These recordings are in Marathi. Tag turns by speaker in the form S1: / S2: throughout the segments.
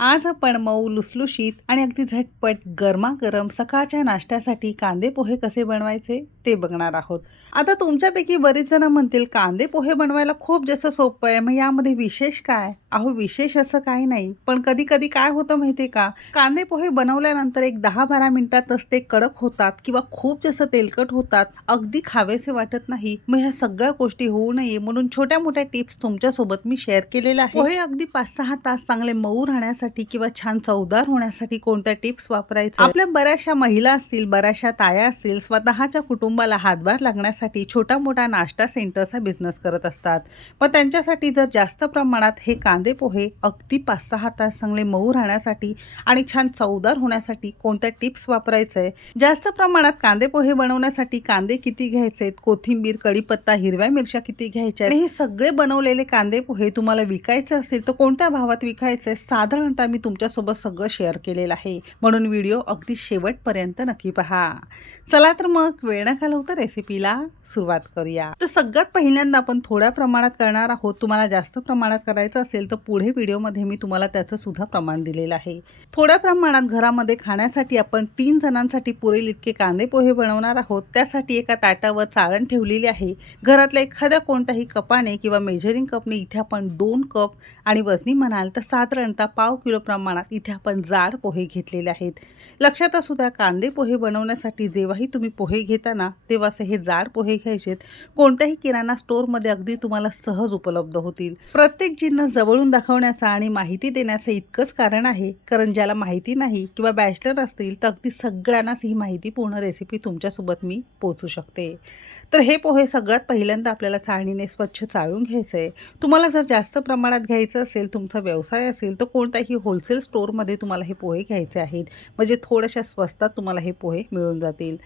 S1: आज आपण मऊ लुसलुशीत आणि अगदी झटपट गरमागरम सकाळच्या नाश्त्यासाठी कांदे पोहे कसे बनवायचे ते बघणार आहोत. आता तुमच्यापैकी बरेच जण म्हणतील कांदे पोहे बनवायला खूप जास्त सोपं आहे मग यामध्ये विशेष काय? अहो विशेष असं काही नाही पण कधी कधी काय होतं माहिती का? कांदे पोहे बनवल्यानंतर एक दहा बारा मिनिटातच ते कडक होतात किंवा खूप जास्त तेलकट होतात अगदी खावेसे वाटत नाही. मग ह्या सगळ्या गोष्टी होऊ नये म्हणून छोट्या मोठ्या टिप्स तुमच्यासोबत मी शेअर केलेल्या आहे पोहे अगदी पाच सहा तास चांगले मऊ राहण्यासाठी किंवा छान चवदार होण्यासाठी कोणत्या टिप्स वापरायच्या आपल्या बऱ्याचशा महिला असतील बऱ्याचशा ताया असतील स्वतःच्या कुटुंबाला हातभार लागण्यासाठी छोटा मोठा नाश्ता सेंटरचा बिझनेस करत असतात. पण त्यांच्यासाठी जर जास्त प्रमाणात हे कांदे पोहे अगदी पाच सहा तास चांगले मऊ राहण्यासाठी आणि छान चवदार होण्यासाठी कोणत्या टिप्स वापरायचे? जास्त प्रमाणात कांदे पोहे बनवण्यासाठी कांदे किती घ्यायचे? आहेत कोथिंबीर कढीपत्ता हिरव्या मिरच्या किती घ्यायच्या? आणि हे सगळे बनवलेले कांदे पोहे तुम्हाला विकायचे असेल तर कोणत्या भावात विकायचे? साधारणतः मी तुमच्यासोबत सगळं शेअर केलेलं आहे. म्हणून व्हिडिओ अगदी शेवटपर्यंत नक्की पहा. चला तर मग वेळ न घालवता रेसिपीला सुरुवात करूया. तर सगळ्यात पहिल्यांदा आपण थोड्या प्रमाणात करणार आहोत. तुम्हाला जास्त प्रमाणात करायचं असेल तर पुढे व्हिडिओमध्ये मी तुम्हाला त्याचं सुद्धा प्रमाण दिलेलं आहे. थोड्या प्रमाणात घरामध्ये खाण्यासाठी आपण तीन जणांसाठी पुरेल इतके कांदे पोहे बनवणार आहोत. त्यासाठी एका ताटावर चाळण ठेवलेली आहे. घरातल्या एखाद्या कोणत्याही कपाने किंवा मेजरिंग कपने इथे आपण दोन कप आणि वजनी म्हणाल तर साधारणतः पाव किलो प्रमाणात इथे आपण जाड पोहे घेतलेले आहेत. लक्षात असू द्या कांदे पोहे बनवण्यासाठी जेव्हाही तुम्ही पोहे घेताना तेव्हाच तेव्हा असे हे जाड पोहे घ्यायचेत. कोणत्याही किराणा स्टोअरमध्ये अगदी तुम्हाला सहज उपलब्ध होतील. प्रत्येक जिन्नस जवळून दाखवण्याचा आणि माहिती देण्याचं इतकंच कारण आहे. कारण ज्याला माहिती नाही किंवा बॅचलर असतील तर अगदी सगळ्यांनाच ही माहिती पूर्ण रेसिपी तुमच्यासोबत मी पोचू शकते. तर हे पोहे सगळ्यात पहिल्यांदा आपल्याला चाळणीने स्वच्छ चाळून घ्यायचं आहे तुम्हाला जर जास्त प्रमाणात घ्यायचं असेल तुमचा व्यवसाय असेल तर कोणत्याही होलसेल स्टोअरमध्ये तुम्हाला हे पोहे घ्यायचे आहेत. म्हणजे थोड्याशा स्वस्तात तुम्हाला हे पोहे मिळून जातील.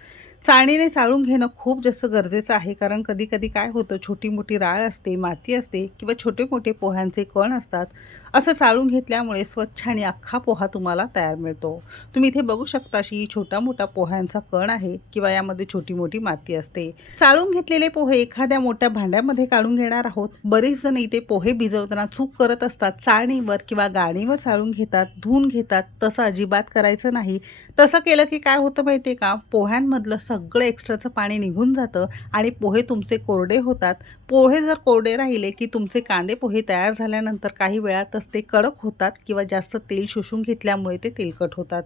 S1: चाळणीने चाळून घेणं खूप जास्त गरजेचं आहे. कारण कधी कधी काय होतं छोटी मोठी राळ असते माती असते किंवा छोटे मोठे पोह्यांचे कण असतात. असं चाळून घेतल्यामुळे स्वच्छ आणि अख्खा पोहा तुम्हाला तयार मिळतो. तुम्ही इथे बघू शकता अशी छोटा मोठा पोह्यांचा कण आहे किंवा यामध्ये छोटी मोठी माती असते. चाळून घेतलेले पोहे एखाद्या मोठ्या भांड्यामध्ये काढून घेणार आहोत. बरेच जण इथे पोहे भिजवताना चूक करत असतात. चाळणीवर किंवा गाणीवर चाळून घेतात धुवून घेतात. तसं अजिबात करायचं नाही. तसं केलं की काय होतं माहिती आहे का? पोह्यांमधलं सगळं एक्स्ट्राचं पाणी निघून जातं आणि पोहे तुमचे कोरडे होतात. पोहे जर कोरडे राहिले की तुमचे कांदे पोहे तयार झाल्यानंतर काही वेळातच ते कडक होतात किंवा जास्त तेल शोषून घेतल्यामुळे ते तेलकट होतात.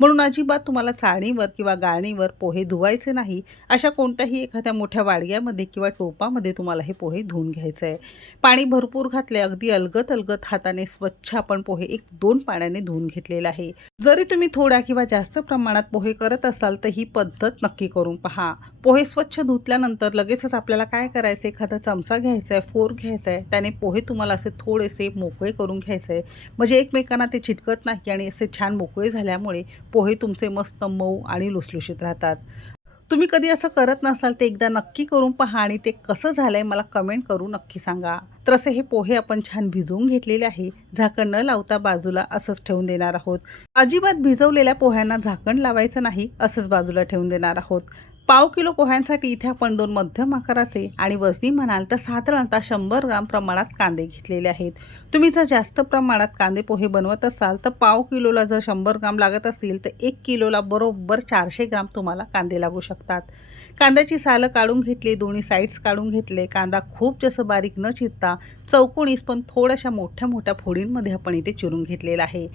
S1: म्हणून अजिबात तुम्हाला चाळणीवर किंवा गाळणीवर पोहे धुवायचे नाही. अशा कोणत्याही एखाद्या मोठ्या वाडग्यामध्ये किंवा टोपामध्ये तुम्हाला हे पोहे धुवून घ्यायचं आहे पाणी भरपूर घातले अगदी अलगत अलगत हाताने स्वच्छ आपण पोहे एक दोन पाण्याने धुवून घेतलेलं आहे. जरी तुम्ही थोड्या किंवा जास्त प्रमाणात पोहे करत असाल तर ही पद्धत नक्की करून पहा. पोहे स्वच्छ धुतल्यानंतर लगेचच आपल्याला काय करायचं एखादा चमचा घ्यायचा आहे फोर घ्यायचा आहे त्याने पोहे तुम्हाला असे थोडेसे मोकळे करून घ्यायचे आहे म्हणजे एकमेकांना ते चिटकत नाही आणि असे छान मोकळे झाल्यामुळे पोहे तुमचे मस्त मऊ आणि लुसलुशीत राहतात. तुम्ही कधी असं करत नसाल ते एकदा नक्की करून पहा आणि ते कसं झालंय मला कमेंट करून नक्की सांगा. तर असे हे पोहे आपण छान भिजवून घेतलेले आहे. झाकण न लावता बाजूला असंच ठेवून देणार आहोत. अजिबात भिजवलेल्या पोह्यांना झाकण लावायचं नाही असंच बाजूला ठेवून देणार आहोत. पाव किलो पोह्यांसाठी इथे आपण दोन मध्यम आकाराचे आणि वजनी म्हणाल तर साधारणतः शंभर ग्राम प्रमाणात कांदे घेतलेले आहेत. तुम्ही जर जास्त प्रमाणात कांदे पोहे बनवत असाल तर पाव किलोला जर शंभर ग्राम लागत असतील तर एक किलोला बरोबर चारशे ग्राम तुम्हाला कांदे लागू शकतात. कांद्याची सालं काढून घेतली दोन्ही साईड्स काढून घेतले कांदा खूप जसं बारीक न चिरता चौकोणीस पण थोड्याशा मोठ्या मोठ्या फोडींमध्ये आपण इथे चिरून घेतलेला आहे.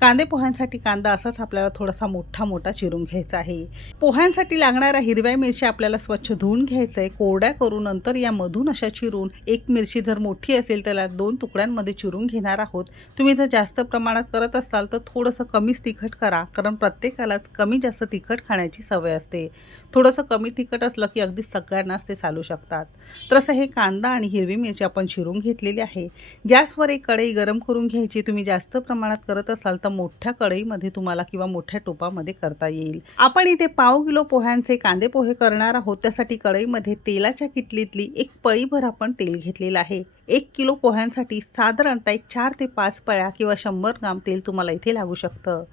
S1: कांदे पोह्यांसाठी कांदा असाच आपल्याला थोडासा मोठा मोठा चिरून घ्यायचा आहे. पोह्यांसाठी लागणाऱ्या हिरव्या मिरच्या आपल्याला स्वच्छ धुवून घ्यायचं आहे कोरड्या करून नंतर यामधून अशा चिरून एक मिरची जर मोठी असेल त्याला दोन तुकड्यांमध्ये चिरून घेणार आहोत. तुम्ही जर जास्त प्रमाणात करत असाल तर थोडंसं कमीच तिखट करा कारण प्रत्येकालाच कमी जास्त तिखट खाण्याची सवय असते. थोडंसं कमी तिखट असलं की अगदी सगळ्यांनाच ते चालू शकतात. तर असं हे कांदा आणि हिरवी मिरची आपण चिरून घेतलेली आहे. गॅसवर एक कढई गरम करून घ्यायची. तुम्ही जास्त प्रमाणात करत असाल तर मोठ्या कढईमध्ये तुम्हाला किंवा मोठ्या टोपामध्ये करता येईल. आपण इथे पाव किलो पोह्यांचे कांदे पोहे करणार आहोत. त्यासाठी कढईमध्ये तेलाच्या किटलीतली एक पळीभर आपण तेल घेतलेलं आहे. एक किलो पोह्यांसाठी साधारणतः एक चार ते पाच पळ्या किंवा शंभर ग्राम तेल तुम्हाला इथे लागू शकतं.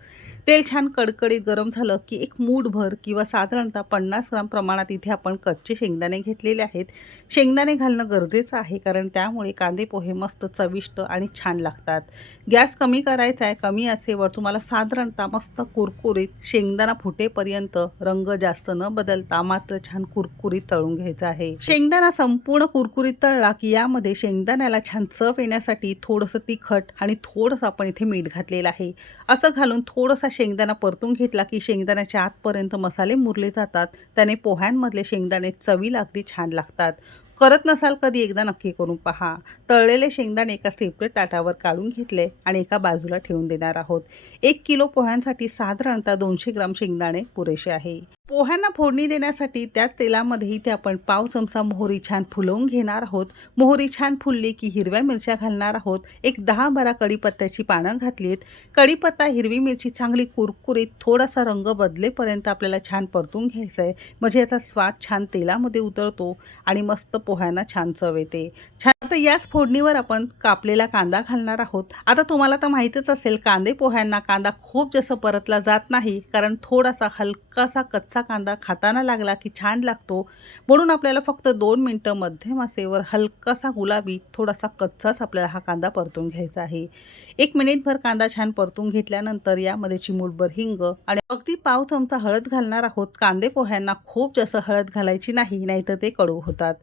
S1: तेल छान कडकडीत गरम झालं की एक मूठभर किंवा साधारणतः पन्नास ग्राम प्रमाणात इथे आपण कच्चे शेंगदाणे घेतलेले आहेत. शेंगदाणे घालणं गरजेचं आहे कारण त्यामुळे कांदे पोहे मस्त चविष्ट आणि छान लागतात. गॅस कमी करायचा आहे कमी असेवर तुम्हाला साधारणतः मस्त कुरकुरीत शेंगदाणा फुटेपर्यंत रंग जास्त न बदलता मात्र छान कुरकुरीत तळून घ्यायचा आहे. शेंगदाणा संपूर्ण कुरकुरीत तळला की यामध्ये शेंगदाण्याला छान चव येण्यासाठी थोडंसं तिखट आणि थोडंसं आपण इथे मीठ घातलेलं आहे. असं घालून थोडंसं शेंगदाणा परतून घेतला की शेंगदाण्याच्या आतपर्यंत मसाले मुरले जातात. त्याने पोह्यांमधले शेंगदाणे चवीला अगदी छान लागतात. करत नसाल कधी एकदा नक्की करून पहा. तळलेले शेंगदाणे एका सेपरेट ताटावर काढून घेतले आणि एका बाजूला ठेवून देणार आहोत. एक किलो पोह्यांसाठी साधारणतः दोनशे ग्राम शेंगदाणे पुरेसे आहे. पोह्यांना फोडणी देण्यासाठी त्याच तेलामध्ये इथे आपण पाव चमचा मोहरी छान फुलवून घेणार आहोत. मोहरी छान फुलली की हिरव्या मिरच्या घालणार आहोत. एक दहा बारा कढीपत्त्याची पानं घातली आहेत कढीपत्ता हिरवी मिरची चांगली कुरकुरीत थोडासा रंग बदलेपर्यंत आपल्याला छान परतून घ्यायचं आहे म्हणजे याचा स्वाद छान तेलामध्ये उतरतो आणि मस्त पोह्यांना छान चव येते. छान आता याच फोडणीवर आपण कापलेला कांदा घालणार आहोत. आता तुम्हाला तर माहीतच असेल कांदे पोह्यांना कांदा खूप जसं परतला जात नाही कारण थोडासा हलकासा कच्चा कांदा खाताना लागला की छान लागतो. म्हणून आपल्याला फक्त दोन मिनटं मध्यम असेवर हलकासा गुलाबी थोडासा कच्चाच आपल्याला हा कांदा परतून घ्यायचा आहे. एक मिनिटभर कांदा छान परतून घेतल्यानंतर यामध्ये चिमूटभर हिंग आणि अगदी पाव चमचा हळद घालणार आहोत. कांदे पोह्यांना खूप जास्त हळद घालायची नाही नाहीतर ते कडू होतात.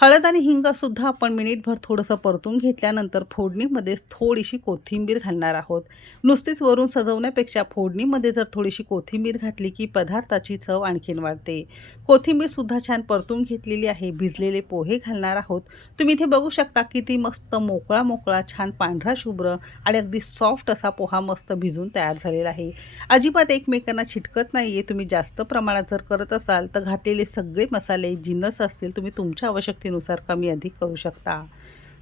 S1: हळद आणि हिंग सुद्धा आपण मिनिटभर थोडंसं परतून घेतल्यानंतर फोडणीमध्येच थोडीशी कोथिंबीर घालणार आहोत. नुसतीच वरून सजवण्यापेक्षा फोडणीमध्ये जर थोडीशी कोथिंबीर घातली की पदार्थाची चव आणखीन वाढते. कोथिंबीर सुद्धा छान परतून घेतलेली आहे. भिजलेले पोहे घालणार आहोत. तुम्ही इथे बघू शकता किती मस्त मोकळा मोकळा छान पांढरा शुभ्र आणि अगदी सॉफ्ट असा पोहा मस्त भिजून तयार झालेला आहे. अजिबात एकमेकांना छिटकत नाही आहे तुम्ही जास्त प्रमाणात जर करत असाल तर घातलेले सगळे मसाले जिन्नस असतील तुम्ही तुमच्या आवश्यकतेनुसार कमी अधिक करू शकता.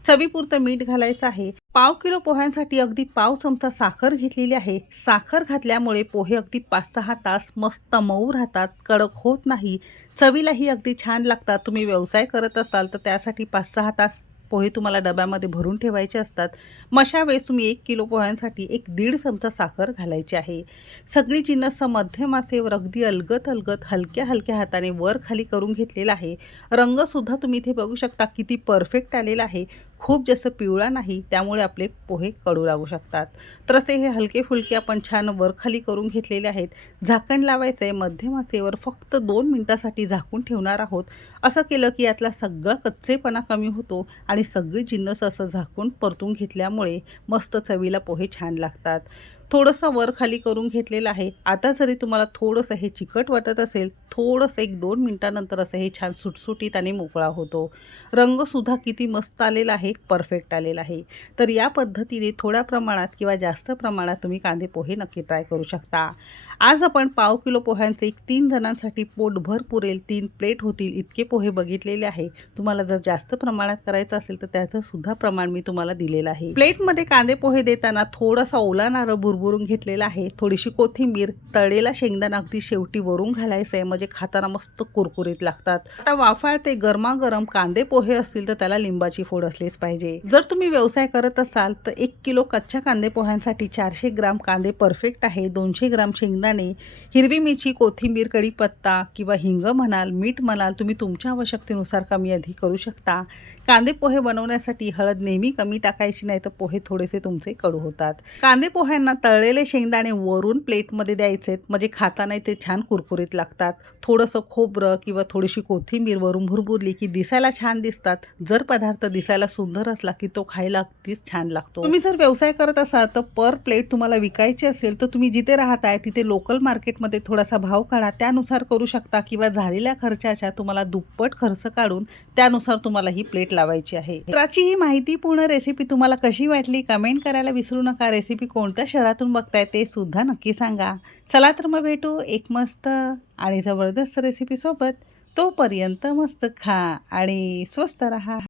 S1: चवीपुरतं मीठ घालायचं आहे. पाव किलो पोह्यांसाठी अगदी पाव चमचा साखर घेतलेली आहे. साखर घातल्यामुळे पोहे अगदी पाच सहा तास मस्त मऊ राहतात कडक होत नाही. चवीलाही अगदी छान लागतात. तुम्ही व्यवसाय करत असाल तर त्यासाठी पाच सहा तास पोहे तुम्हाला डब्यामध्ये भरून ठेवायचे असतात. मशा वेळेस तुम्ही एक किलो पोह्यांसाठी एक दीड चमचा साखर घालायची आहे. सगळी जिन्नस मध्यम आसेवर अगदी अलगत अलगत हलक्या हलक्या हाताने वर खाली करून घेतलेला आहे. रंगसुद्धा तुम्ही इथे बघू शकता किती परफेक्ट आलेला आहे. खूप जास्त पिवळा नाही त्यामुळे आपले पोहे कडू लागू शकतात. तर असे हे हलके फुलके आपण छान वरखाली करून घेतलेले आहेत. झाकण लावायचं आहे मध्यम आचेवर फक्त दोन मिनटासाठी झाकून ठेवणार आहोत. असं केलं की यातला सगळा कच्चेपणा कमी होतो आणि सगळी जिन्नस असं झाकून परतून घेतल्यामुळे मस्त चवीला पोहे छान लागतात. थोडंसं वर खाली करून घेतलेलं आहे. आता जरी तुम्हाला थोडंसं हे चिकट वाटत असेल थोडंसं एक दोन मिनटानंतर असं हे छान सुटसुटीत आणि मोकळा होतो. रंगसुद्धा किती मस्त आलेला आहे परफेक्ट आलेला आहे. तर या पद्धतीने थोड्या प्रमाणात किंवा जास्त प्रमाणात तुम्ही कांदे पोहे नक्की ट्राय करू शकता. आज आपण पाव किलो पोह्यांचे एक तीन जणांसाठी पोटभर पुरेल तीन प्लेट होतील इतके पोहे बघितलेले आहे. तुम्हाला जर जास्त प्रमाणात करायचं असेल तर त्याचं सुद्धा प्रमाण मी तुम्हाला दिलेलं आहे. प्लेटमध्ये कांदे पोहे देताना थोडासा ओला नारळ भुरभुरून घेतलेला आहे. थोडीशी कोथिंबीर तळेला शेंगदाणा अगदी शेवटी वरून घालायचं आहे म्हणजे खाताना मस्त कुरकुरीत लागतात. आता वाफाळते गरमागरम कांदे पोहे असतील तर त्याला लिंबाची फोड असलीच पाहिजे. जर तुम्ही व्यवसाय करत असाल तर एक किलो कच्च्या कांदे पोह्यांसाठी चारशे ग्राम कांदे परफेक्ट आहे. दोनशे ग्राम शेंगदाणा हिरवी मिरची कोथिंबीर कढीपत्ता किंवा हिंग म्हणाल मीठ म्हणाल तुम्ही तुमच्या आवश्यकतेनुसार कमी अधिक करू शकता. कांदे पोहे बनवण्यासाठी हळद नेहमी कमी टाकायची नाही तर पोहे थोडेसे तुमचे कडू होतात. कांदे पोह्यांना तळलेले शेंगदाणे वरून प्लेटमध्ये द्यायचे म्हणजे खाताना ते छान कुरकुरीत लागतात. थोडंसं खोबरं किंवा थोडीशी कोथिंबीर वरून भुरभुरली की दिसायला छान दिसतात. जर पदार्थ दिसायला सुंदर असला की तो खायला अगदीच छान लागतो. तुम्ही जर व्यवसाय करत असाल तर पर प्लेट तुम्हाला विकायची असेल तर तुम्ही जिथे राहताय तिथे लोक लोकल मार्केटमध्ये थोडासा भाव काढा त्यानुसार करू शकता किंवा झालेल्या खर्चाच्या तुम्हाला दुप्पट खर्च काढून त्यानुसार तुम्हाला ही प्लेट लावायची आहे. त्याची ही माहितीपूर्ण रेसिपी तुम्हाला कशी वाटली कमेंट करायला विसरू नका. रेसिपी कोणत्या शहरातून बघताय ते सुद्धा नक्की सांगा. चला तर मग भेटू एक मस्त आणि जबरदस्त रेसिपी सोबत. तोपर्यंत मस्त खा आणि स्वस्त राहा.